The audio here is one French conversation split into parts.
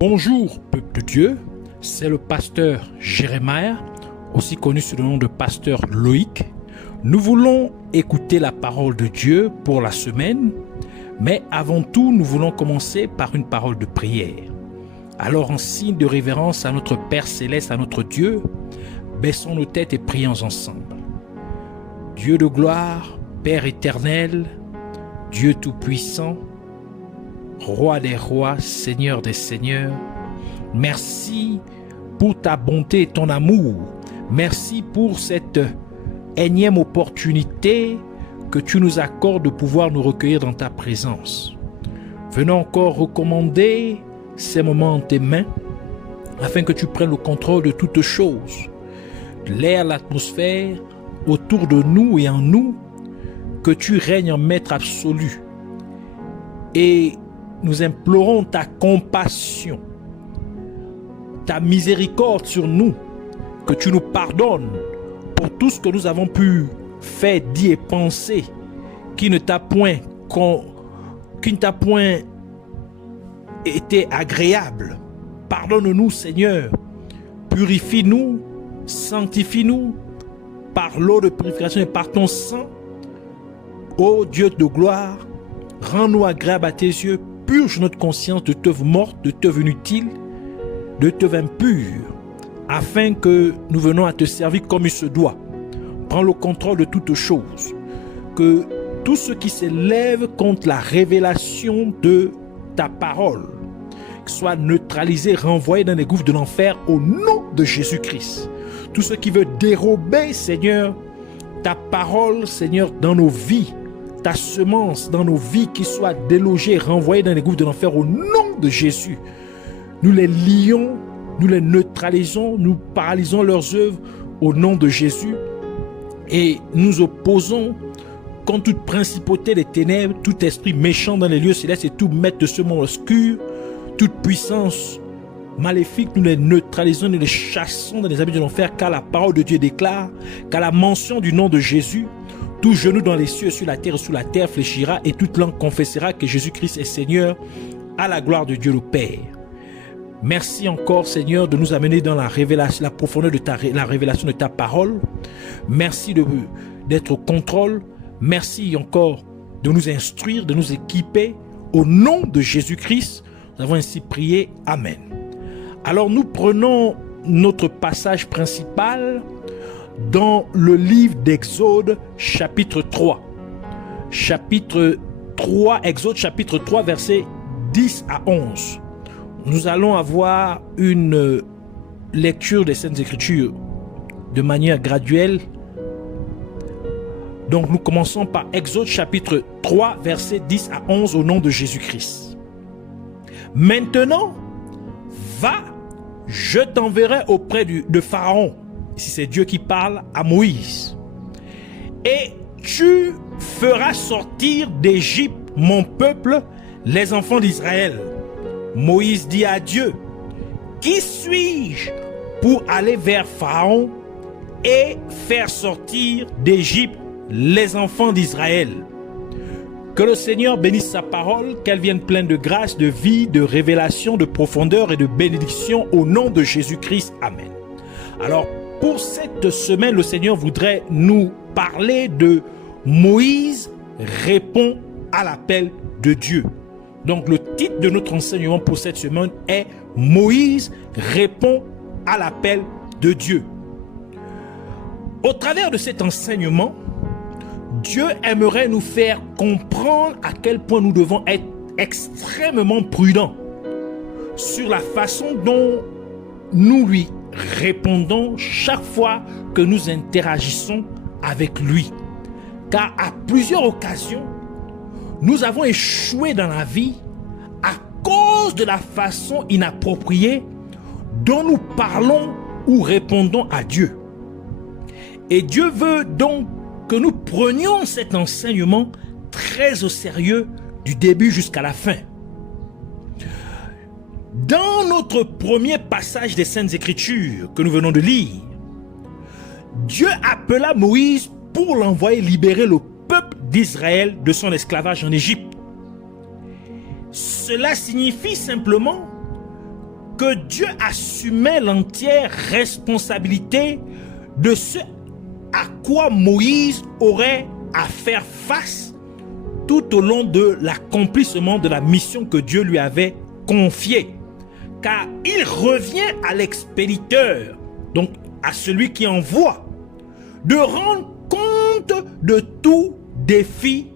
Bonjour peuple de Dieu, c'est le pasteur Jérémie, aussi connu sous le nom de pasteur Loïc. Nous voulons écouter la parole de Dieu pour la semaine, mais avant tout, nous voulons commencer par une parole de prière. Alors, en signe de révérence à notre Père Céleste, à notre Dieu, baissons nos têtes et prions ensemble. Dieu de gloire, Père éternel, Dieu tout-puissant, Roi des rois, Seigneur des seigneurs, merci pour ta bonté et ton amour. Merci pour cette énième opportunité que tu nous accordes de pouvoir nous recueillir dans ta présence. Venons encore recommander ces moments en tes mains afin que tu prennes le contrôle de toutes choses. L'air, l'atmosphère, autour de nous et en nous, que tu règnes en maître absolu. Et nous implorons ta compassion, ta miséricorde sur nous, que tu nous pardonnes pour tout ce que nous avons pu faire, dire et penser qui ne t'a point été agréable. Pardonne-nous, Seigneur, purifie-nous, sanctifie-nous par l'eau de purification et par ton sang. Ô Dieu de gloire, rends-nous agréables à tes yeux. Purge notre conscience de teuf morte, de teuf inutile, de teuf impure, afin que nous venons à te servir comme il se doit. Prends le contrôle de toutes choses. Que tout ce qui s'élève contre la révélation de ta parole soit neutralisé, renvoyé dans les gouffres de l'enfer au nom de Jésus-Christ. Tout ce qui veut dérober, Seigneur, ta parole, Seigneur, dans nos vies, ta semence dans nos vies qui soit délogée, renvoyée dans les gouffres de l'enfer au nom de Jésus. Nous les lions, nous les neutralisons, nous paralysons leurs œuvres au nom de Jésus et nous opposons contre toute principauté des ténèbres, tout esprit méchant dans les lieux célestes et tout maître de ce monde obscur, toute puissance maléfique, nous les neutralisons, nous les chassons dans les abîmes de l'enfer, car la parole de Dieu déclare qu'à la mention du nom de Jésus, tout genou dans les cieux et sur la terre fléchira et toute langue confessera que Jésus-Christ est Seigneur à la gloire de Dieu le Père. Merci encore Seigneur de nous amener dans la révélation, la profondeur de la révélation de ta parole. Merci d'être au contrôle. Merci encore de nous instruire, de nous équiper. Au nom de Jésus-Christ, nous avons ainsi prié. Amen. Alors nous prenons notre passage principal dans le livre d'Exode, chapitre 3. Exode, chapitre 3, versets 10 à 11. Nous allons avoir une lecture des Saintes Écritures de manière graduelle. Donc nous commençons par Exode, chapitre 3, versets 10 à 11 au nom de Jésus-Christ. Maintenant, va, je t'enverrai auprès de Pharaon. Ici, c'est Dieu qui parle à Moïse. Et tu feras sortir d'Égypte mon peuple, les enfants d'Israël. Moïse dit à Dieu, qui suis-je pour aller vers Pharaon et faire sortir d'Égypte les enfants d'Israël? Que le Seigneur bénisse sa parole, qu'elle vienne pleine de grâce, de vie, de révélation, de profondeur et de bénédiction au nom de Jésus-Christ. Amen. Alors, pour cette semaine, le Seigneur voudrait nous parler de Moïse répond à l'appel de Dieu. Donc le titre de notre enseignement pour cette semaine est Moïse répond à l'appel de Dieu. Au travers de cet enseignement, Dieu aimerait nous faire comprendre à quel point nous devons être extrêmement prudents sur la façon dont nous lui répondons chaque fois que nous interagissons avec lui. Car à plusieurs occasions, nous avons échoué dans la vie à cause de la façon inappropriée dont nous parlons ou répondons à Dieu. Et Dieu veut donc que nous prenions cet enseignement très au sérieux du début jusqu'à la fin. Dans notre premier passage des Saintes Écritures que nous venons de lire, Dieu appela Moïse pour l'envoyer libérer le peuple d'Israël de son esclavage en Égypte. Cela signifie simplement que Dieu assumait l'entière responsabilité de ce à quoi Moïse aurait à faire face tout au long de l'accomplissement de la mission que Dieu lui avait confiée. Car il revient à l'expéditeur, donc à celui qui envoie, de rendre compte de tout défi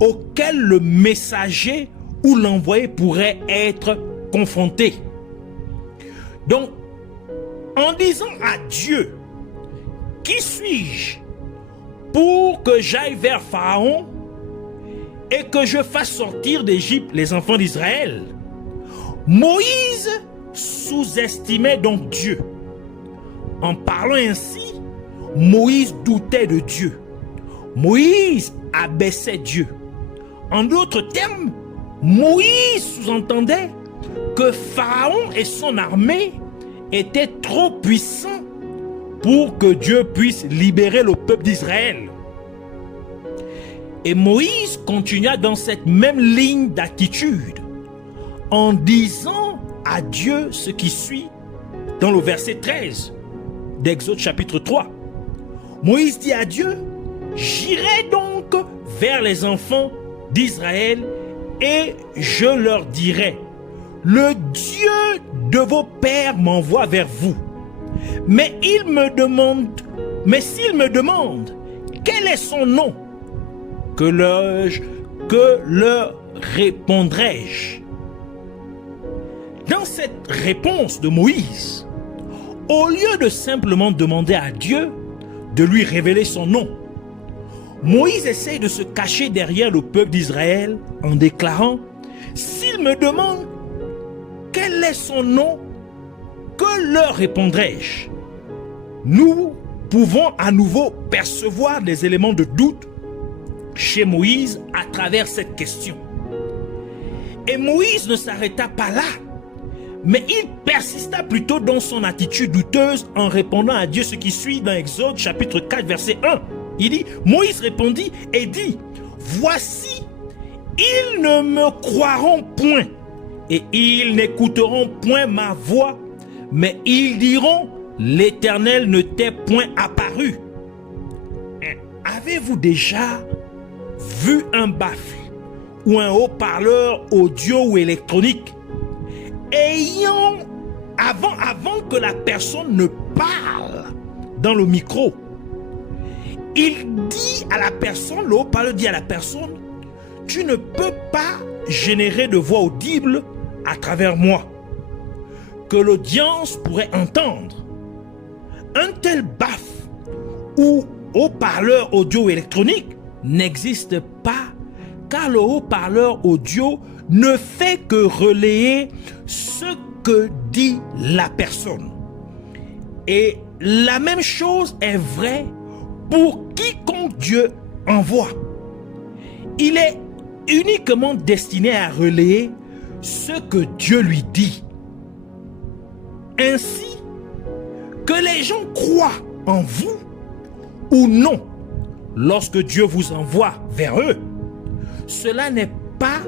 auquel le messager ou l'envoyé pourrait être confronté. Donc, en disant à Dieu, qui suis-je pour que j'aille vers Pharaon et que je fasse sortir d'Égypte les enfants d'Israël? Moïse sous-estimait donc Dieu. En parlant ainsi, Moïse doutait de Dieu. Moïse abaissait Dieu. En d'autres termes, Moïse sous-entendait que Pharaon et son armée étaient trop puissants pour que Dieu puisse libérer le peuple d'Israël. Et Moïse continua dans cette même ligne d'attitude en disant à Dieu ce qui suit dans le verset 13 d'Exode chapitre 3. Moïse dit à Dieu, j'irai donc vers les enfants d'Israël et je leur dirai, le Dieu de vos pères m'envoie vers vous. Mais s'il me demande, quel est son nom? Que leur répondrai-je? Dans cette réponse de Moïse, au lieu de simplement demander à Dieu de lui révéler son nom, Moïse essaye de se cacher derrière le peuple d'Israël en déclarant, s'il me demande quel est son nom, que leur répondrai-je? Nous pouvons à nouveau percevoir des éléments de doute chez Moïse à travers cette question. Et Moïse ne s'arrêta pas là, mais il persista plutôt dans son attitude douteuse en répondant à Dieu ce qui suit dans Exode chapitre 4 verset 1. Il dit, Moïse répondit et dit, voici, ils ne me croiront point et ils n'écouteront point ma voix, mais ils diront, l'Éternel ne t'est point apparu. Avez-vous déjà vu un baffle ou un haut-parleur audio ou électronique avant que la personne ne parle dans le micro, il dit à la personne, le haut-parleur dit à la personne, tu ne peux pas générer de voix audible à travers moi, que l'audience pourrait entendre. Un tel baffle ou haut-parleur audio électronique n'existe pas, car le haut-parleur audio ne fait que relayer ce que dit la personne. Et la même chose est vraie pour quiconque Dieu envoie. Il est uniquement destiné à relayer ce que Dieu lui dit. Ainsi, que les gens croient en vous ou non, lorsque Dieu vous envoie vers eux, cela n'est pas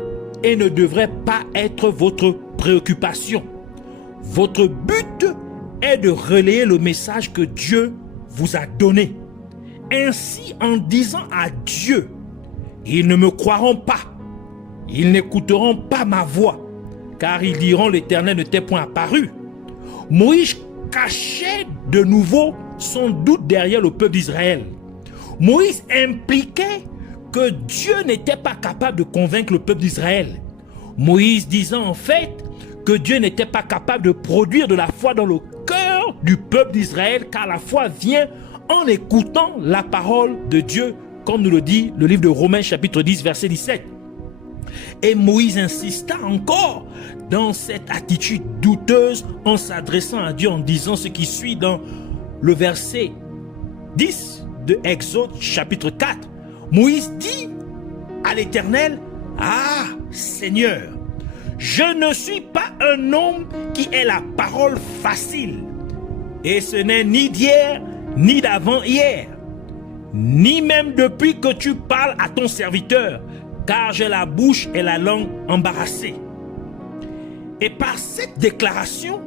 et ne devrait pas être votre préoccupation. Votre but est de relayer le message que Dieu vous a donné. Ainsi, en disant à Dieu, ils ne me croiront pas, ils n'écouteront pas ma voix, car ils diront, l'Éternel ne t'est point apparu. Moïse cachait de nouveau son doute derrière le peuple d'Israël. Moïse impliquait que Dieu n'était pas capable de convaincre le peuple d'Israël. Moïse disant en fait que Dieu n'était pas capable de produire de la foi dans le cœur du peuple d'Israël, car la foi vient en écoutant la parole de Dieu, comme nous le dit le livre de Romains chapitre 10 verset 17. Et Moïse insista encore dans cette attitude douteuse en s'adressant à Dieu en disant ce qui suit dans le verset 10 de Exode chapitre 4. Moïse dit à l'Éternel, ah Seigneur, je ne suis pas un homme qui ait la parole facile, et ce n'est ni d'hier ni d'avant-hier, ni même depuis que tu parles à ton serviteur, car j'ai la bouche et la langue embarrassées. Et par cette déclaration,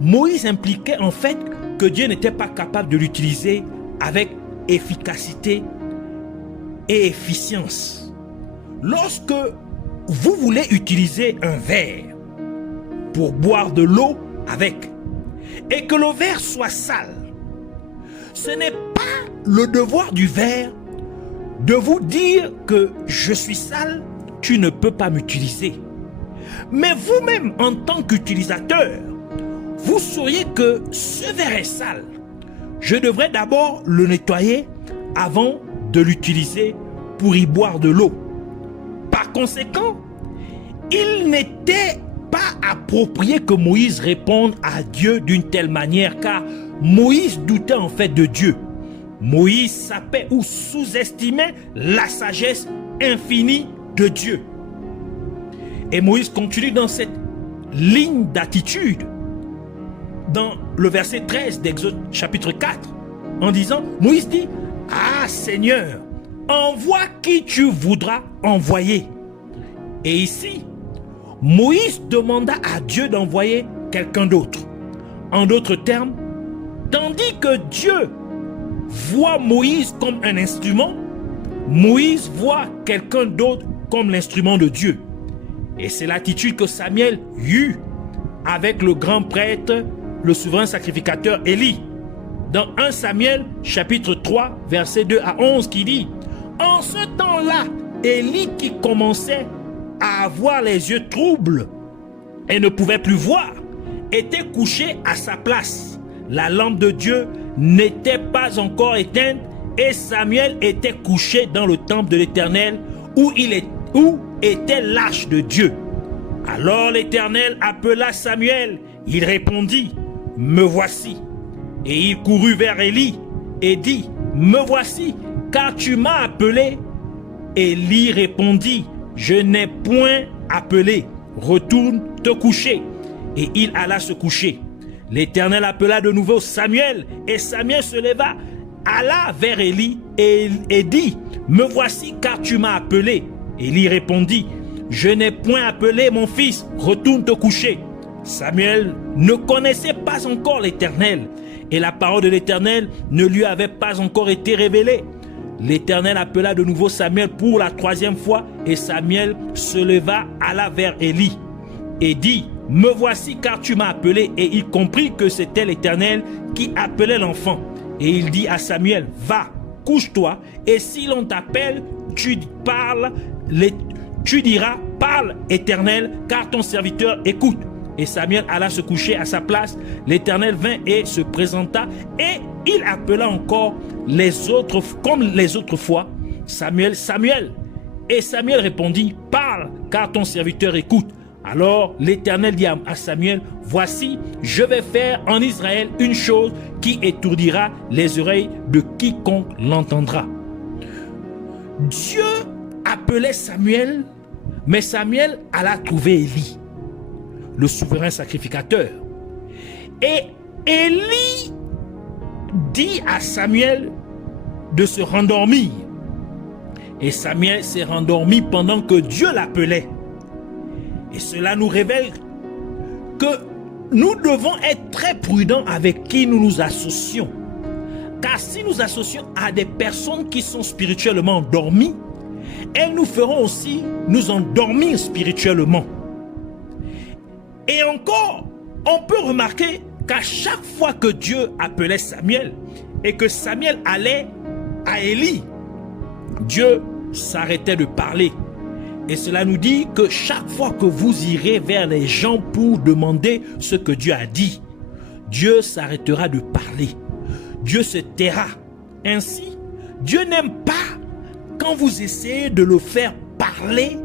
Moïse impliquait en fait que Dieu n'était pas capable de l'utiliser avec efficacité et efficience. Lorsque vous voulez utiliser un verre pour boire de l'eau avec et que le verre soit sale, ce n'est pas le devoir du verre de vous dire que je suis sale, tu ne peux pas m'utiliser. Mais vous-même, en tant qu'utilisateur, vous sauriez que ce verre est sale. Je devrais d'abord le nettoyer avant de l'utiliser pour y boire de l'eau. Par conséquent, il n'était pas approprié que Moïse réponde à Dieu d'une telle manière, car Moïse doutait en fait de Dieu. Moïse sapait ou sous-estimait la sagesse infinie de Dieu. Et Moïse continue dans cette ligne d'attitude dans le verset 13 d'Exode chapitre 4 en disant, Moïse dit, « Ah Seigneur, envoie qui tu voudras envoyer. » Et ici, Moïse demanda à Dieu d'envoyer quelqu'un d'autre. En d'autres termes, tandis que Dieu voit Moïse comme un instrument, Moïse voit quelqu'un d'autre comme l'instrument de Dieu. Et c'est l'attitude que Samuel eut avec le grand prêtre, le souverain sacrificateur Élie. Dans 1 Samuel chapitre 3 verset 2 à 11 qui dit, « En ce temps-là, Élie qui commençait à avoir les yeux troubles et ne pouvait plus voir, était couché à sa place. La lampe de Dieu n'était pas encore éteinte et Samuel était couché dans le temple de l'Éternel où était l'arche de Dieu. Alors l'Éternel appela Samuel. Il répondit, « Me voici. » Et il courut vers Élie et dit, « Me voici, car tu m'as appelé. » Élie répondit, « Je n'ai point appelé. Retourne te coucher. » Et il alla se coucher. L'Éternel appela de nouveau Samuel, et Samuel se leva, alla vers Élie et dit, « Me voici, car tu m'as appelé. » Élie répondit, « Je n'ai point appelé mon fils, retourne te coucher. » Samuel ne connaissait pas encore l'Éternel, et la parole de l'Éternel ne lui avait pas encore été révélée. L'Éternel appela de nouveau Samuel pour la troisième fois, et Samuel se leva, alla vers Élie et dit, « Me voici, car tu m'as appelé. » Et il comprit que c'était l'Éternel qui appelait l'enfant. Et il dit à Samuel, « Va, couche-toi, et si l'on t'appelle, tu diras, parle Éternel, car ton serviteur écoute. » Et Samuel alla se coucher à sa place. L'Éternel vint et se présenta, et il appela encore les autres, comme les autres fois, « Samuel, Samuel. » Et Samuel répondit, « Parle, car ton serviteur écoute. » Alors l'Éternel dit à Samuel, « Voici, je vais faire en Israël une chose qui étourdira les oreilles de quiconque l'entendra. » Dieu appelait Samuel, mais Samuel alla trouver Élie, le souverain sacrificateur. Et Élie dit à Samuel de se rendormir. Et Samuel s'est rendormi pendant que Dieu l'appelait. Et cela nous révèle que nous devons être très prudents avec qui nous nous associons. Car si nous associons à des personnes qui sont spirituellement endormies, elles nous feront aussi nous endormir spirituellement. Et encore, on peut remarquer qu'à chaque fois que Dieu appelait Samuel et que Samuel allait à Élie, Dieu s'arrêtait de parler. Et cela nous dit que chaque fois que vous irez vers les gens pour demander ce que Dieu a dit, Dieu s'arrêtera de parler. Dieu se taira. Ainsi, Dieu n'aime pas quand vous essayez de le faire parler,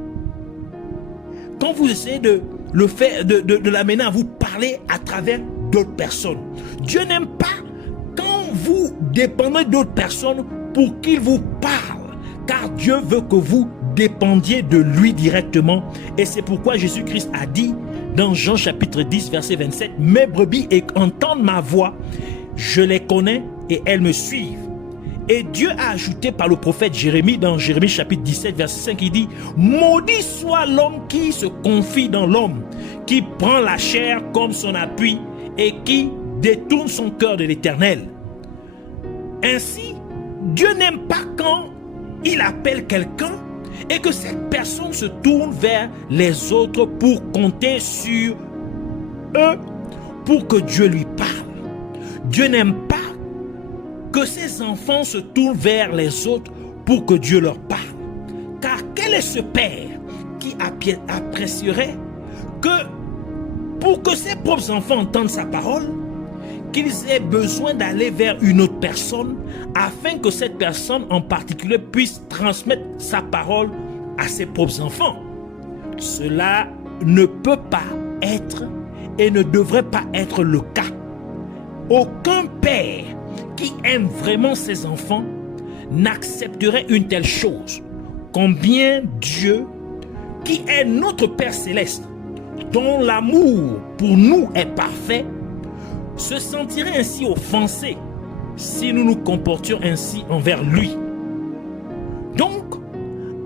quand vous essayez de le faire, de l'amener à vous parler à travers d'autres personnes. Dieu n'aime pas quand vous dépendez d'autres personnes pour qu'il vous parle, car Dieu veut que vous dépendiez de lui directement. Et c'est pourquoi Jésus-Christ a dit dans Jean chapitre 10 verset 27, « Mes brebis entendent ma voix, je les connais et elles me suivent. » Et Dieu a ajouté par le prophète Jérémie dans Jérémie chapitre 17 verset 5, il dit, « Maudit soit l'homme qui se confie dans l'homme, qui prend la chair comme son appui et qui détourne son cœur de l'Éternel. Ainsi, Dieu n'aime pas quand il appelle quelqu'un et que cette personne se tourne vers les autres pour compter sur eux pour que Dieu lui parle. Dieu n'aime pas que ses enfants se tournent vers les autres pour que Dieu leur parle. Car quel est ce père qui apprécierait que pour que ses propres enfants entendent sa parole, qu'ils aient besoin d'aller vers une autre personne afin que cette personne en particulier puisse transmettre sa parole à ses propres enfants? Cela ne peut pas être et ne devrait pas être le cas. Aucun père qui aime vraiment ses enfants n'accepterait une telle chose. Combien Dieu, qui est notre Père céleste, dont l'amour pour nous est parfait, se sentirait ainsi offensé si nous nous comportions ainsi envers lui. Donc,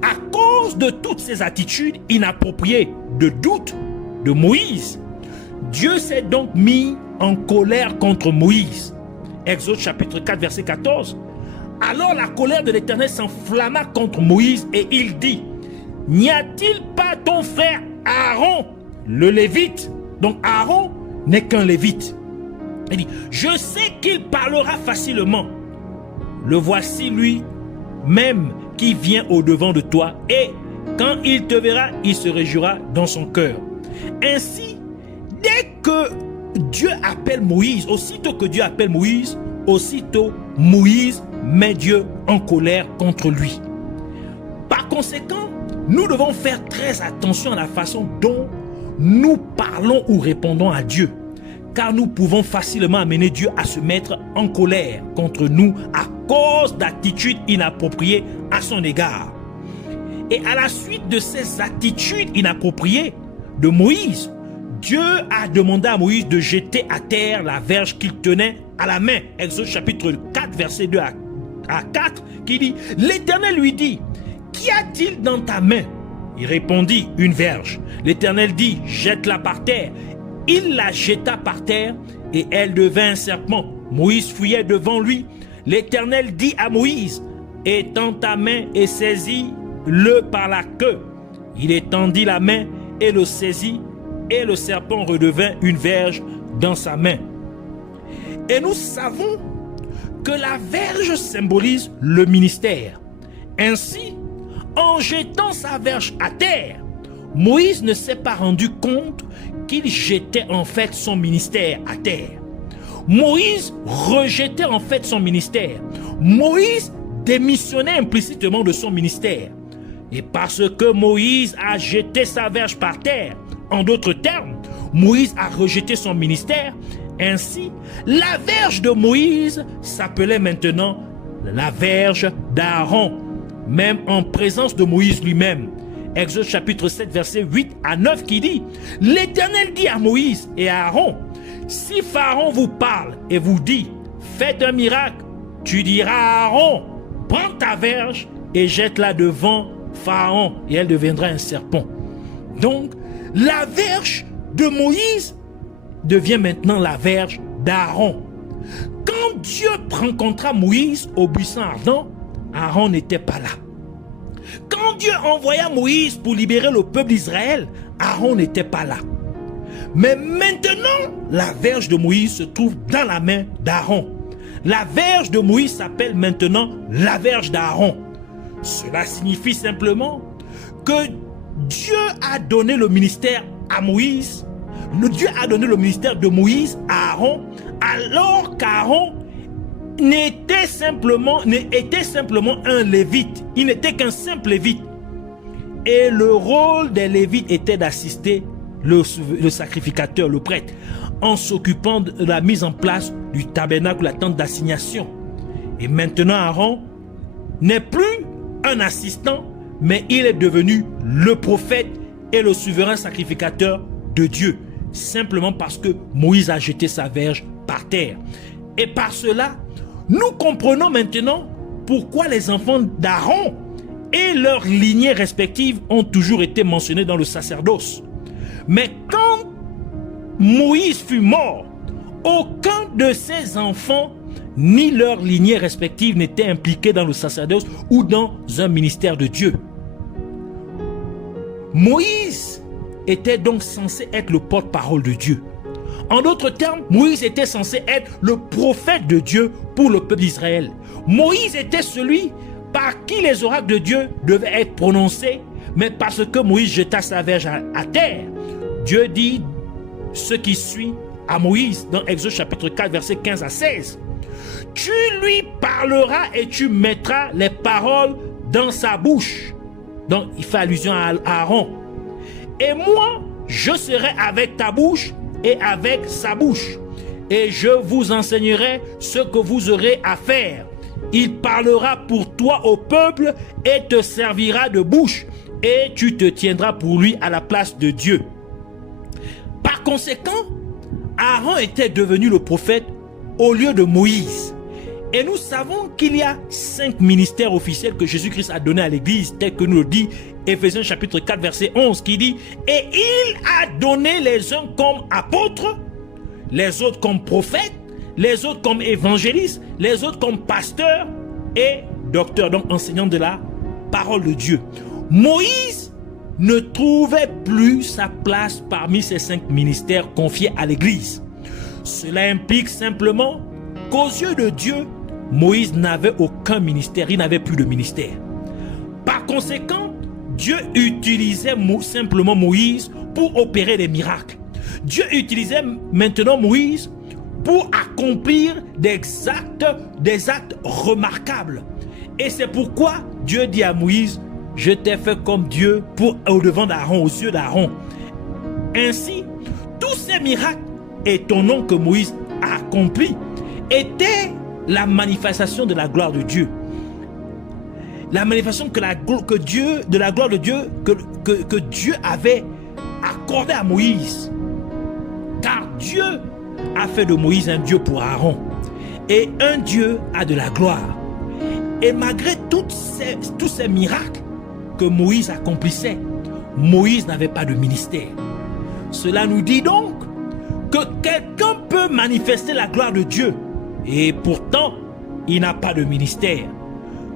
à cause de toutes ces attitudes inappropriées de doute de Moïse, Dieu s'est donc mis en colère contre Moïse. Exode chapitre 4 verset 14. Alors la colère de l'Éternel s'enflamma contre Moïse et il dit: n'y a-t-il pas ton frère Aaron, le Lévite? Donc Aaron n'est qu'un Lévite. Il dit: je sais qu'il parlera facilement. Le voici lui-même qui vient au-devant de toi, et quand il te verra, il se réjouira dans son cœur. Ainsi, dès que Dieu appelle Moïse, aussitôt que Dieu appelle Moïse, aussitôt Moïse met Dieu en colère contre lui. Par conséquent, nous devons faire très attention à la façon dont nous parlons ou répondons à Dieu, car nous pouvons facilement amener Dieu à se mettre en colère contre nous à cause d'attitudes inappropriées à son égard. Et à la suite de ces attitudes inappropriées de Moïse, Dieu a demandé à Moïse de jeter à terre la verge qu'il tenait à la main. Exode chapitre 4 verset 2 à 4 qui dit: l'Éternel lui dit: qu'y a-t-il dans ta main? Il répondit: une verge. L'Éternel dit: jette-la par terre. Il la jeta par terre et elle devint un serpent. Moïse fuyait devant lui. L'Éternel dit à Moïse: étends ta main et saisis-le par la queue. Il étendit la main et le saisit, et le serpent redevint une verge dans sa main. Et nous savons que la verge symbolise le ministère. Ainsi, en jetant sa verge à terre, Moïse ne s'est pas rendu compte qu'il jetait en fait son ministère à terre. Moïse rejetait en fait son ministère. Moïse démissionnait implicitement de son ministère. Et parce que Moïse a jeté sa verge par terre, en d'autres termes, Moïse a rejeté son ministère. Ainsi, la verge de Moïse s'appelait maintenant la verge d'Aaron, même en présence de Moïse lui-même. Exode chapitre 7 verset 8 à 9 qui dit: l'Éternel dit à Moïse et à Aaron: si Pharaon vous parle et vous dit faites un miracle, tu diras à Aaron: prends ta verge et jette-la devant Pharaon et elle deviendra un serpent. Donc la verge de Moïse devient maintenant la verge d'Aaron. Quand Dieu rencontra Moïse au buisson ardent, Aaron n'était pas là. Quand Dieu envoya Moïse pour libérer le peuple d'Israël, Aaron n'était pas là. Mais maintenant, la verge de Moïse se trouve dans la main d'Aaron. La verge de Moïse s'appelle maintenant la verge d'Aaron. Cela signifie simplement que Dieu a donné le ministère à Moïse. Dieu a donné le ministère de Moïse à Aaron, alors qu'Aaron était simplement un lévite. Il n'était qu'un simple lévite. Et le rôle des lévites était d'assister le sacrificateur, le prêtre, en s'occupant de la mise en place du tabernacle, la tente d'assignation. Et maintenant, Aaron n'est plus un assistant, mais il est devenu le prophète et le souverain sacrificateur de Dieu, simplement parce que Moïse a jeté sa verge par terre. Et par cela, nous comprenons maintenant pourquoi les enfants d'Aaron et leurs lignées respectives ont toujours été mentionnés dans le sacerdoce. Mais quand Moïse fut mort, aucun de ses enfants ni leur lignée respective n'était impliqué dans le sacerdoce ou dans un ministère de Dieu. Moïse était donc censé être le porte-parole de Dieu. En d'autres termes, Moïse était censé être le prophète de Dieu pour le peuple d'Israël. Moïse était celui par qui les oracles de Dieu devaient être prononcés, mais parce que Moïse jeta sa verge à terre, Dieu dit ce qui suit à Moïse dans Exode chapitre 4, versets 15 à 16. Tu lui parleras et tu mettras les paroles dans sa bouche. Donc il fait allusion à Aaron. Et moi, je serai avec ta bouche et avec sa bouche. Et je vous enseignerai ce que vous aurez à faire. Il parlera pour toi au peuple et te servira de bouche. Et tu te tiendras pour lui à la place de Dieu. Par conséquent, Aaron était devenu le prophète au lieu de Moïse. Et nous savons qu'il y a 5 ministères officiels que Jésus-Christ a donnés à l'Église, tel que nous le dit Éphésiens chapitre 4, verset 11, qui dit « Et il a donné les uns comme apôtres, les autres comme prophètes, les autres comme évangélistes, les autres comme pasteurs et docteurs, donc enseignants de la parole de Dieu. » Moïse ne trouvait plus sa place parmi ces 5 ministères confiés à l'Église. Cela implique simplement qu'aux yeux de Dieu, Moïse n'avait aucun ministère, il n'avait plus de ministère. Par conséquent, Dieu utilisait simplement Moïse pour opérer des miracles. Dieu utilisait maintenant Moïse pour accomplir des actes remarquables. Et c'est pourquoi Dieu dit à Moïse, je t'ai fait comme Dieu au devant d'Aaron, aux yeux d'Aaron. Ainsi, tous ces miracles étonnants que Moïse a accomplis étaient la manifestation de la gloire de Dieu. La manifestation de la gloire de Dieu que Dieu avait accordée à Moïse. Car Dieu a fait de Moïse un Dieu pour Aaron. Et un Dieu a de la gloire. Et malgré tous ces miracles que Moïse accomplissait, Moïse n'avait pas de ministère. Cela nous dit donc que quelqu'un peut manifester la gloire de Dieu et pourtant il n'a pas de ministère.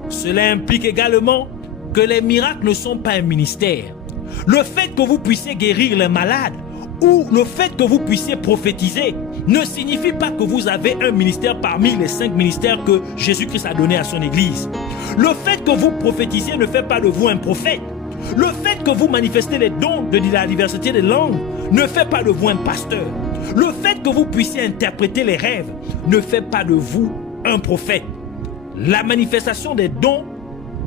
Cela implique également que les miracles ne sont pas un ministère. Le fait que vous puissiez guérir les malades ou le fait que vous puissiez prophétiser ne signifie pas que vous avez un ministère parmi les 5 ministères que Jésus-Christ a donné à son Église. Le fait que vous prophétisiez ne fait pas de vous un prophète. Le fait que vous manifestez les dons de la diversité des langues ne fait pas de vous un pasteur. Le fait que vous puissiez interpréter les rêves ne fait pas de vous un prophète. La manifestation des dons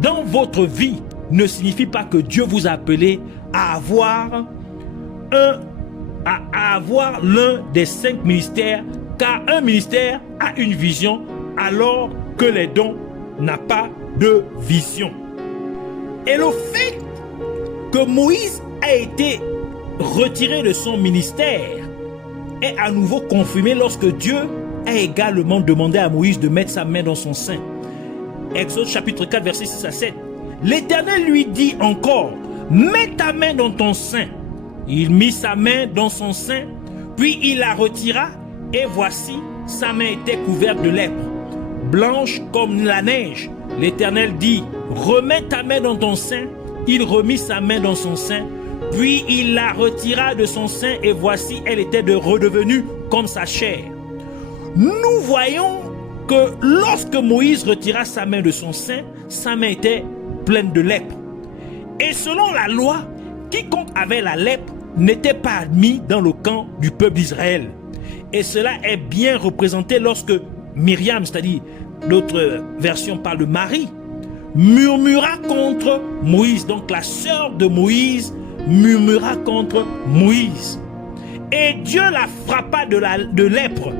dans votre vie ne signifie pas que Dieu vous a appelé à avoir l'un des 5 ministères, car un ministère a une vision alors que les dons n'ont pas de vision. Et le fait que Moïse a été retiré de son ministère est à nouveau confirmé lorsque Dieu a également demandé à Moïse de mettre sa main dans son sein. Exode chapitre 4 verset 6 à 7. L'Éternel lui dit encore, mets ta main dans ton sein. Il mit sa main dans son sein, puis il la retira, et voici, sa main était couverte de lèpre, blanche comme la neige. L'Éternel dit, remets ta main dans ton sein. Il remit sa main dans son sein, puis il la retira de son sein, et voici, elle était redevenue comme sa chair. Nous voyons que lorsque Moïse retira sa main de son sein, sa main était pleine de lèpre. Et selon la loi, quiconque avait la lèpre n'était pas admis dans le camp du peuple d'Israël. Et cela est bien représenté lorsque Myriam, c'est-à-dire l'autre version parle de Marie, murmura contre Moïse. Donc la sœur de Moïse murmura contre Moïse. Et Dieu la frappa de lèpre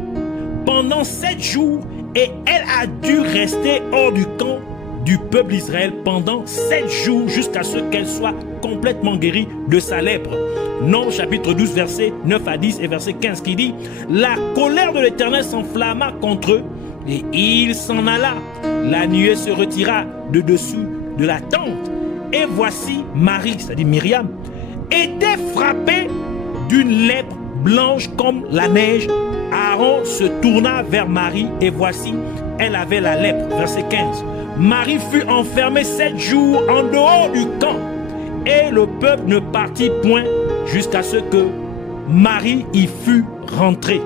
pendant 7 jours et elle a dû rester hors du camp du peuple d'Israël pendant 7 jours jusqu'à ce qu'elle soit complètement guérie de sa lèpre. Nombre chapitre 12 verset 9 à 10 et verset 15 qui dit « La colère de l'Éternel s'enflamma contre eux et il s'en alla. La nuée se retira de dessous de la tente. Et voici Marie, c'est-à-dire Myriam, était frappée d'une lèpre blanche comme la neige. Aaron se tourna vers Marie et voici, elle avait la lèpre. Verset 15. Marie fut enfermée 7 jours en dehors du camp et le peuple ne partit point jusqu'à ce que Marie y fut rentrée.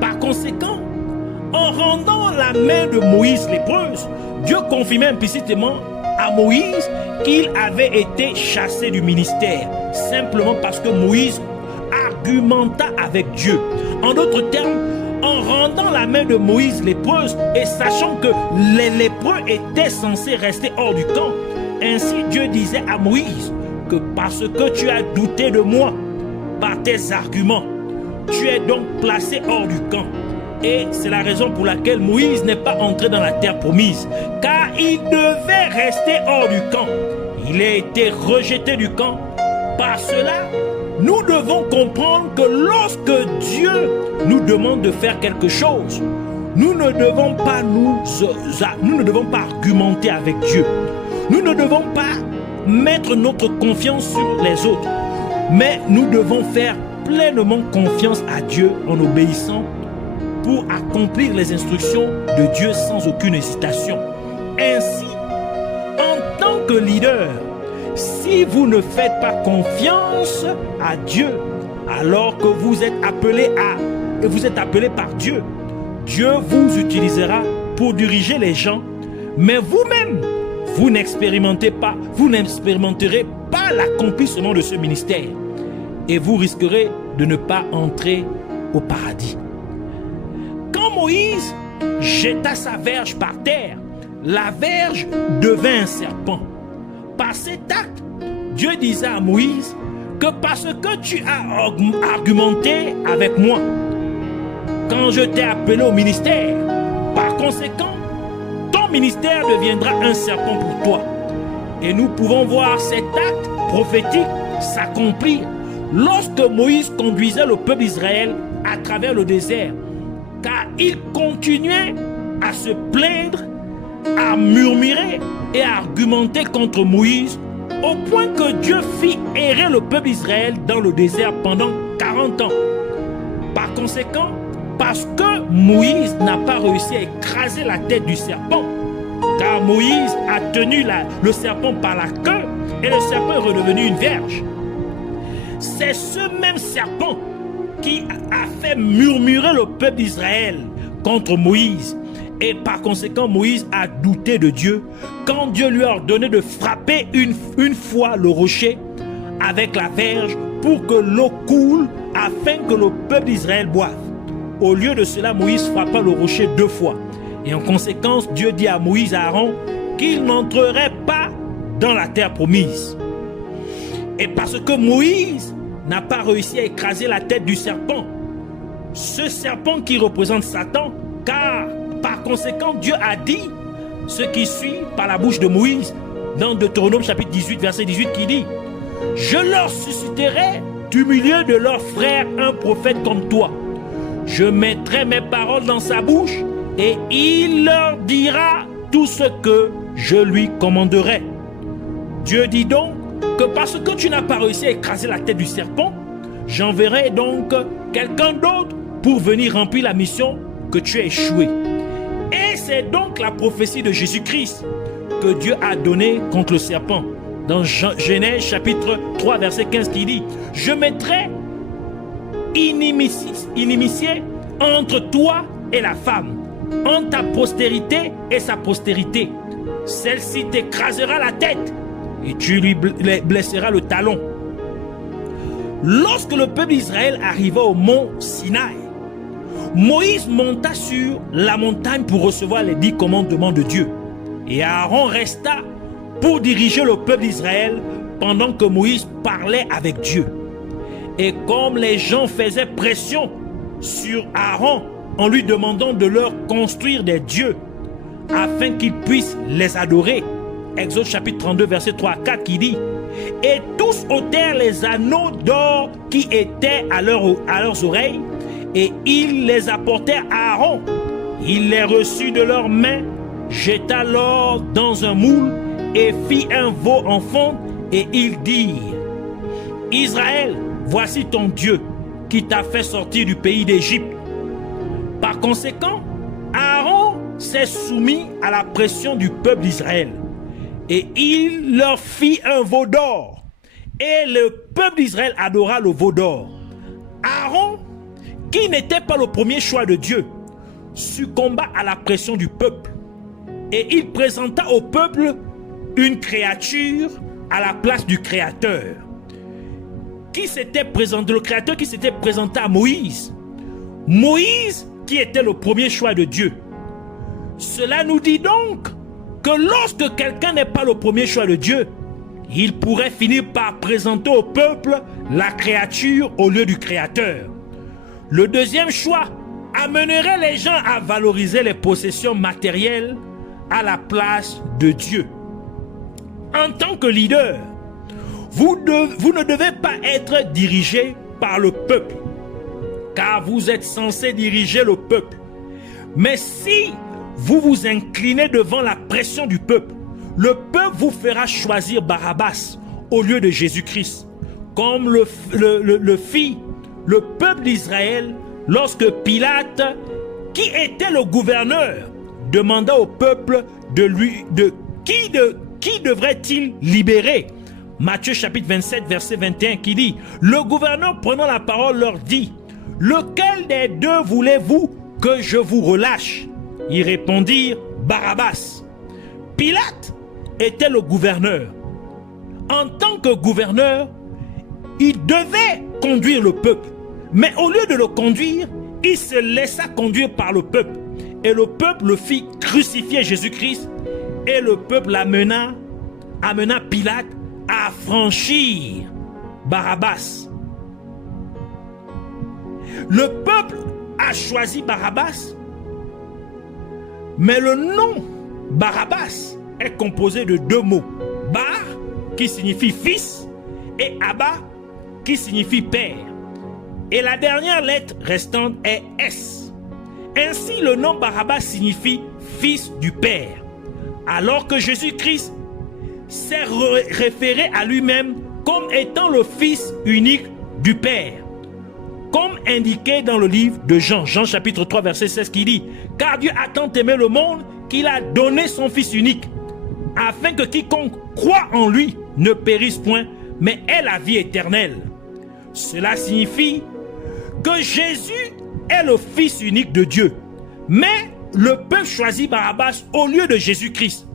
Par conséquent, en rendant la main de Moïse lépreuse, Dieu confirmait implicitement à Moïse qu'il avait été chassé du ministère, simplement parce que Moïse argumenta avec Dieu. En d'autres termes, en rendant la main de Moïse lépreuse et sachant que les lépreux étaient censés rester hors du camp, ainsi Dieu disait à Moïse que parce que tu as douté de moi par tes arguments, tu es donc placé hors du camp. Et c'est la raison pour laquelle Moïse n'est pas entré dans la terre promise, car il devait rester hors du camp. Il a été rejeté du camp. Par cela, nous devons comprendre que lorsque Dieu nous demande de faire quelque chose, nous ne devons pas argumenter avec Dieu. Nous ne devons pas mettre notre confiance sur les autres, mais nous devons faire pleinement confiance à Dieu en obéissant pour accomplir les instructions de Dieu sans aucune hésitation. Ainsi, en tant que leader, si vous ne faites pas confiance à Dieu, alors que vous êtes appelé par Dieu, Dieu vous utilisera pour diriger les gens, mais vous-même, vous n'expérimenterez pas l'accomplissement de ce ministère et vous risquerez de ne pas entrer au paradis. Quand Moïse jeta sa verge par terre, la verge devint un serpent. Par cet acte, Dieu disait à Moïse que parce que tu as argumenté avec moi quand je t'ai appelé au ministère, par conséquent, ton ministère deviendra un serpent pour toi. Et nous pouvons voir cet acte prophétique s'accomplir lorsque Moïse conduisait le peuple d'Israël à travers le désert, car il continuait à se plaindre, à murmurer et à argumenter contre Moïse, au point que Dieu fit errer le peuple d'Israël dans le désert pendant 40 ans. Par conséquent, parce que Moïse n'a pas réussi à écraser la tête du serpent, car Moïse a tenu le serpent par la queue et le serpent est redevenu une verge. C'est ce même serpent qui a fait murmurer le peuple d'Israël contre Moïse. Et par conséquent, Moïse a douté de Dieu quand Dieu lui a ordonné de frapper une fois le rocher avec la verge pour que l'eau coule afin que le peuple d'Israël boive. Au lieu de cela, Moïse frappa le rocher 2 fois. Et en conséquence, Dieu dit à Moïse et à Aaron qu'il n'entrerait pas dans la terre promise. Et parce que Moïse n'a pas réussi à écraser la tête du serpent, ce serpent qui représente Satan, car par conséquent, Dieu a dit ce qui suit par la bouche de Moïse dans Deutéronome chapitre 18, verset 18 qui dit « Je leur susciterai du milieu de leurs frères un prophète comme toi. Je mettrai mes paroles dans sa bouche et il leur dira tout ce que je lui commanderai. » Dieu dit donc que parce que tu n'as pas réussi à écraser la tête du serpent, j'enverrai donc quelqu'un d'autre pour venir remplir la mission que tu as échoué. Et c'est donc la prophétie de Jésus-Christ que Dieu a donnée contre le serpent. Dans Genèse chapitre 3 verset 15 qui dit « Je mettrai inimitié entre toi et la femme, entre ta postérité et sa postérité. Celle-ci t'écrasera la tête et tu lui blesseras le talon. » Lorsque le peuple d'Israël arriva au mont Sinaï, Moïse monta sur la montagne pour recevoir les 10 commandements de Dieu. Et Aaron resta pour diriger le peuple d'Israël pendant que Moïse parlait avec Dieu. Et comme les gens faisaient pression sur Aaron en lui demandant de leur construire des dieux afin qu'ils puissent les adorer, Exode chapitre 32 verset 3 à 4 qui dit « Et tous ôtèrent les anneaux d'or qui étaient à leurs oreilles et ils les apportèrent à Aaron. Il les reçut de leurs mains, jeta l'or dans un moule et fit un veau en fonte et ils dirent « Israël, voici ton Dieu qui t'a fait sortir du pays d'Égypte. Par conséquent, Aaron s'est soumis à la pression du peuple d'Israël et il leur fit un veau d'or. Et le peuple d'Israël adora le veau d'or. Aaron, qui n'était pas le premier choix de Dieu, succomba à la pression du peuple. Et il présenta au peuple une créature à la place du Créateur. Qui s'était présenté, le Créateur qui s'était présenté à Moïse. Moïse qui était le premier choix de Dieu. Cela nous dit donc que lorsque quelqu'un n'est pas le premier choix de Dieu, il pourrait finir par présenter au peuple la créature au lieu du Créateur. Le deuxième choix amènerait les gens à valoriser les possessions matérielles à la place de Dieu. En tant que leader, vous ne devez pas être dirigé par le peuple, car vous êtes censé diriger le peuple. Mais si vous vous inclinez devant la pression du peuple, le peuple vous fera choisir Barabbas au lieu de Jésus-Christ, comme le fit le peuple d'Israël lorsque Pilate, qui était le gouverneur, demanda au peuple qui devrait-il libérer. Matthieu chapitre 27 verset 21 qui dit: le gouverneur prenant la parole leur dit: lequel des deux voulez-vous que je vous relâche? Ils répondirent: Barabbas. Pilate était le gouverneur. En tant que gouverneur, il devait conduire le peuple. Mais au lieu de le conduire, il se laissa conduire par le peuple. Et le peuple le fit crucifier Jésus-Christ. Et le peuple amena Pilate à franchir Barabbas. Le peuple a choisi Barabbas, mais le nom Barabbas est composé de deux mots. Bar, qui signifie fils, et Abba, qui signifie père. Et la dernière lettre restante est S. Ainsi, le nom Barabbas signifie fils du père. Alors que Jésus-Christ s'est référé à lui-même comme étant le fils unique du père. Comme indiqué dans le livre de Jean, Jean chapitre 3 verset 16 qui dit: car Dieu a tant aimé le monde qu'il a donné son fils unique, afin que quiconque croit en lui ne périsse point, mais ait la vie éternelle. Cela signifie que Jésus est le fils unique de Dieu. Mais le peuple choisit Barabbas au lieu de Jésus-Christ,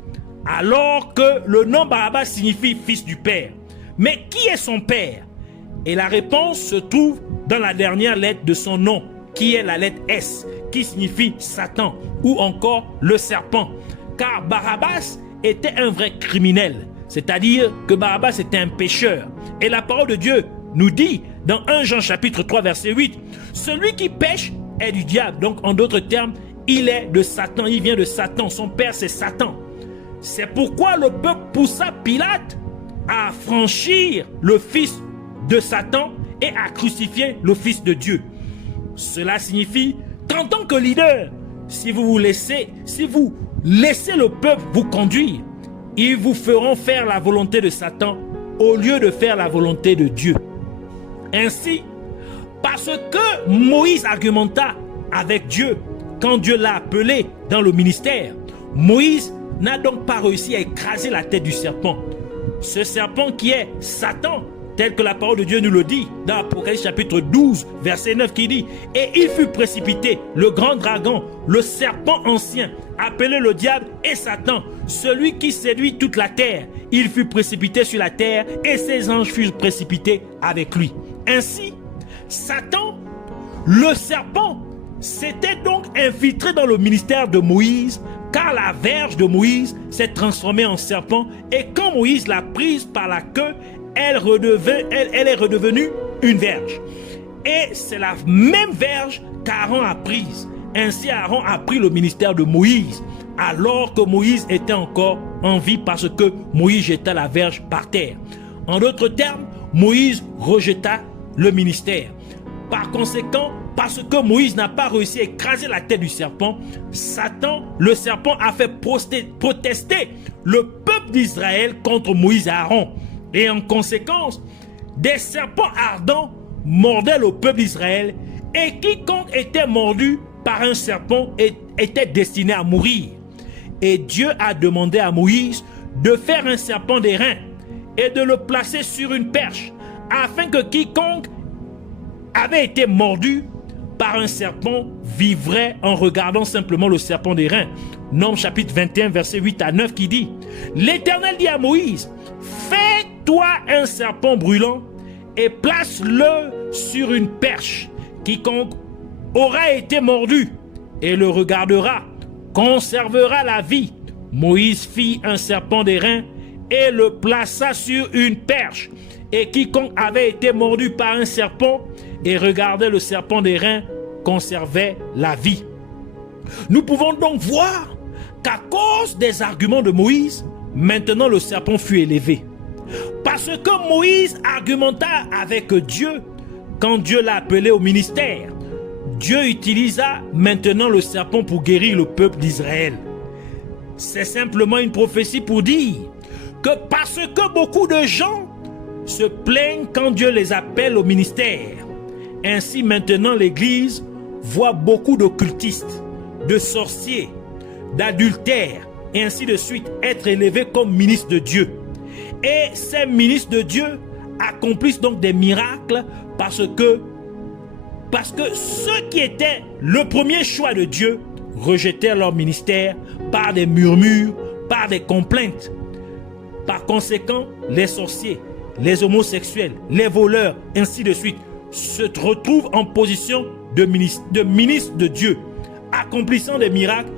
alors que le nom Barabbas signifie fils du Père. Mais qui est son Père? Et la réponse se trouve dans la dernière lettre de son nom, qui est la lettre S, qui signifie Satan, ou encore le serpent. Car Barabbas était un vrai criminel, c'est-à-dire que Barabbas était un pécheur. Et la parole de Dieu nous dit dans 1 Jean chapitre 3 verset 8, celui qui pêche est du diable. Donc en d'autres termes, il est de Satan, il vient de Satan, son père c'est Satan. C'est pourquoi le peuple poussa Pilate à franchir le fils de Satan et à crucifier le fils de Dieu. Cela signifie qu'en tant que leader, si vous laissez le peuple vous conduire, ils vous feront faire la volonté de Satan au lieu de faire la volonté de Dieu. Ainsi, parce que Moïse argumenta avec Dieu quand Dieu l'a appelé dans le ministère, Moïse n'a donc pas réussi à écraser la tête du serpent. Ce serpent qui est Satan, tel que la parole de Dieu nous le dit dans Apocalypse chapitre 12 verset 9 qui dit: et il fut précipité, le grand dragon, le serpent ancien, appelé le diable et Satan, celui qui séduit toute la terre. Il fut précipité sur la terre et ses anges furent précipités avec lui. Ainsi, Satan, le serpent, s'était donc infiltré dans le ministère de Moïse, car la verge de Moïse s'est transformée en serpent, et quand Moïse l'a prise par la queue, elle est redevenue une verge. Et c'est la même verge qu'Aaron a prise. Ainsi, Aaron a pris le ministère de Moïse, alors que Moïse était encore en vie, parce que Moïse jeta la verge par terre. En d'autres termes, Moïse rejeta le ministère. Par conséquent, parce que Moïse n'a pas réussi à écraser la tête du serpent, Satan, le serpent, a fait protester le peuple d'Israël contre Moïse et Aaron. Et en conséquence, des serpents ardents mordait le peuple d'Israël, et quiconque était mordu par un serpent était destiné à mourir. Et Dieu a demandé à Moïse de faire un serpent d'airain et de le placer sur une perche, afin que quiconque avait été mordu par un serpent vivrait en regardant simplement le serpent d'airain. Nombres chapitre 21, verset 8 à 9 qui dit: L'Éternel dit à Moïse, fais-toi un serpent brûlant et place-le sur une perche. Quiconque aura été mordu et le regardera conservera la vie. Moïse fit un serpent d'airain et le plaça sur une perche. Et quiconque avait été mordu par un serpent et regardait le serpent d'airain conservait la vie. Nous pouvons donc voir qu'à cause des arguments de Moïse, maintenant le serpent fut élevé. Parce que Moïse argumenta avec Dieu quand Dieu l'a appelé au ministère. Dieu utilisa maintenant le serpent pour guérir le peuple d'Israël. C'est simplement une prophétie pour dire que parce que beaucoup de gens se plaignent quand Dieu les appelle au ministère, ainsi maintenant l'Église voit beaucoup d'occultistes, de sorciers, d'adultères et ainsi de suite être élevés comme ministres de Dieu. Et ces ministres de Dieu accomplissent donc des miracles parce que ceux qui étaient le premier choix de Dieu rejetèrent leur ministère par des murmures, par des complaintes. Par conséquent, les sorciers, les homosexuels, les voleurs, ainsi de suite, se retrouvent en position de ministres de Dieu, accomplissant des miracles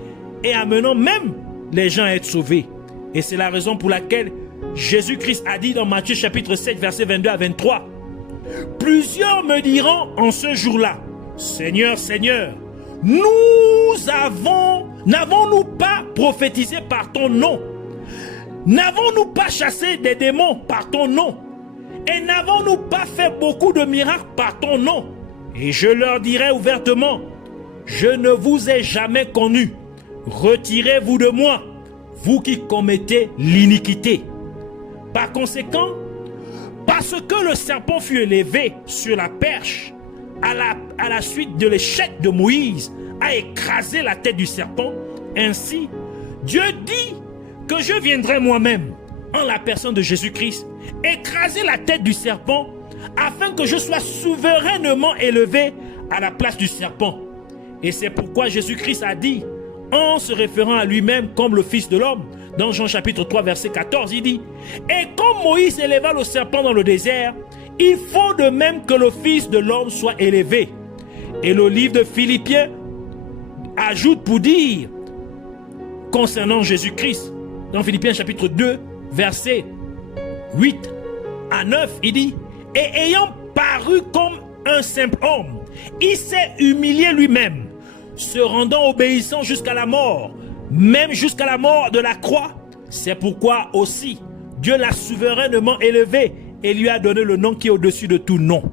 et amenant même les gens à être sauvés. Et c'est la raison pour laquelle Jésus-Christ a dit dans Matthieu chapitre 7, versets 22 à 23, « Plusieurs me diront en ce jour-là, Seigneur, Seigneur, n'avons-nous pas prophétisé par ton nom? N'avons-nous pas chassé des démons par ton nom? Et n'avons-nous pas fait beaucoup de miracles par ton nom? Et je leur dirai ouvertement, je ne vous ai jamais connu. Retirez-vous de moi, vous qui commettez l'iniquité. » Par conséquent, parce que le serpent fut élevé sur la perche, à la suite de l'échec de Moïse, a écrasé la tête du serpent, ainsi, Dieu dit que je viendrai moi-même, en la personne de Jésus-Christ, écraser la tête du serpent, afin que je sois souverainement élevé à la place du serpent. Et c'est pourquoi Jésus-Christ a dit, en se référant à lui-même comme le Fils de l'homme, dans Jean chapitre 3 verset 14, il dit, « Et comme Moïse éleva le serpent dans le désert, il faut de même que le Fils de l'homme soit élevé. » Et le livre de Philippiens ajoute pour dire, concernant Jésus-Christ, dans Philippiens chapitre 2, verset 8 à 9, il dit, « Et ayant paru comme un simple homme, il s'est humilié lui-même, se rendant obéissant jusqu'à la mort, même jusqu'à la mort de la croix. C'est pourquoi aussi Dieu l'a souverainement élevé et lui a donné le nom qui est au-dessus de tout nom. »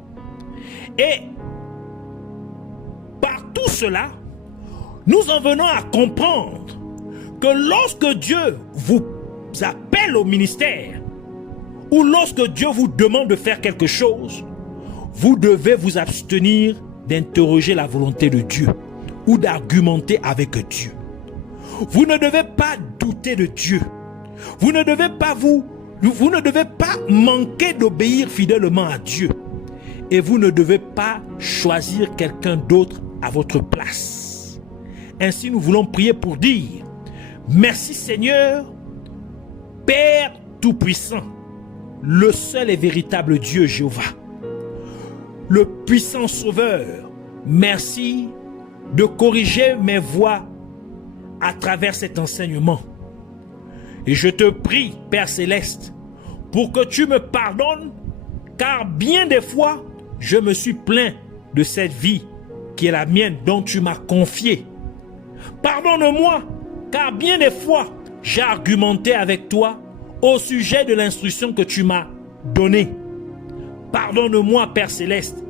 Et par tout cela, nous en venons à comprendre que lorsque Dieu vous appelle au ministère, ou lorsque Dieu vous demande de faire quelque chose, vous devez vous abstenir d'interroger la volonté de Dieu ou d'argumenter avec Dieu. Vous ne devez pas douter de Dieu. Vous ne devez pas manquer d'obéir fidèlement à Dieu. Et vous ne devez pas choisir quelqu'un d'autre à votre place. Ainsi, nous voulons prier pour dire, merci Seigneur, Père Tout-Puissant, le seul et véritable Dieu Jéhovah, le puissant Sauveur, merci de corriger mes voies à travers cet enseignement. Et je te prie, Père Céleste, pour que tu me pardonnes, car bien des fois, je me suis plaint de cette vie qui est la mienne, dont tu m'as confiée. Pardonne-moi, car bien des fois, j'ai argumenté avec toi au sujet de l'instruction que tu m'as donnée. Pardonne-moi, Père Céleste,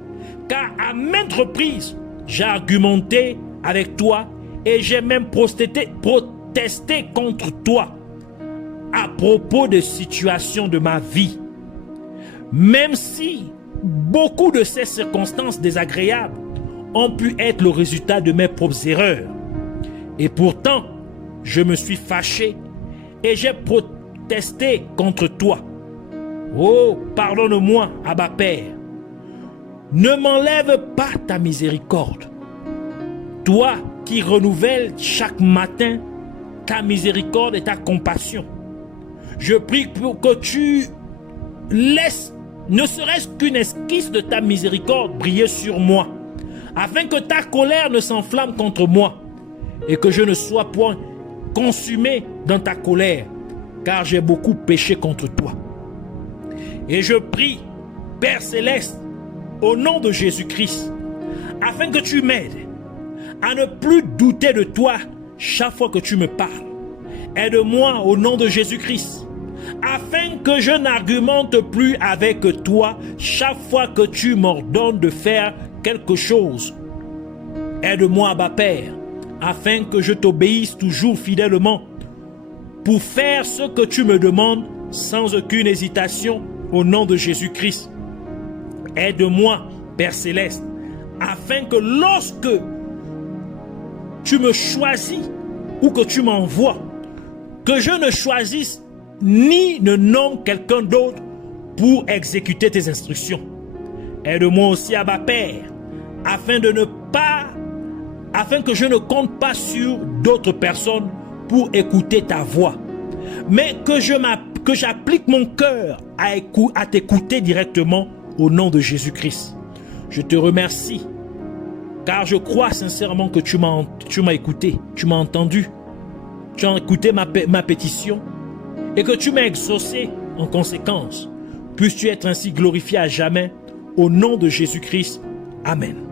car à maintes reprises, j'ai argumenté avec toi et j'ai même protesté contre toi à propos de situations de ma vie. Même si beaucoup de ces circonstances désagréables ont pu être le résultat de mes propres erreurs. Et pourtant, je me suis fâché et j'ai protesté contre toi. Oh, pardonne-moi, Abba Père. Ne m'enlève pas ta miséricorde. Toi qui renouvelles chaque matin ta miséricorde et ta compassion. Je prie pour que tu laisses ne serait-ce qu'une esquisse de ta miséricorde briller sur moi, afin que ta colère ne s'enflamme contre moi et que je ne sois point consumé dans ta colère, car j'ai beaucoup péché contre toi. Et je prie, Père Céleste, au nom de Jésus-Christ, afin que tu m'aides à ne plus douter de toi chaque fois que tu me parles. Aide-moi au nom de Jésus-Christ, afin que je n'argumente plus avec toi chaque fois que tu m'ordonnes de faire quelque chose. Aide-moi, Abba Père, afin que je t'obéisse toujours fidèlement pour faire ce que tu me demandes sans aucune hésitation au nom de Jésus-Christ. Aide-moi, Père Céleste, afin que lorsque tu me choisis ou que tu m'envoies, que je ne choisisse ni ne nomme quelqu'un d'autre pour exécuter tes instructions. Aide-moi aussi, Abba Père, afin que je ne compte pas sur d'autres personnes pour écouter ta voix, mais que j'applique mon cœur à t'écouter directement au nom de Jésus-Christ. Je te remercie, car je crois sincèrement que tu m'as écouté, tu m'as entendu, tu as écouté ma pétition et que tu m'as exaucé en conséquence. Puisses-tu être ainsi glorifié à jamais au nom de Jésus-Christ. Amen.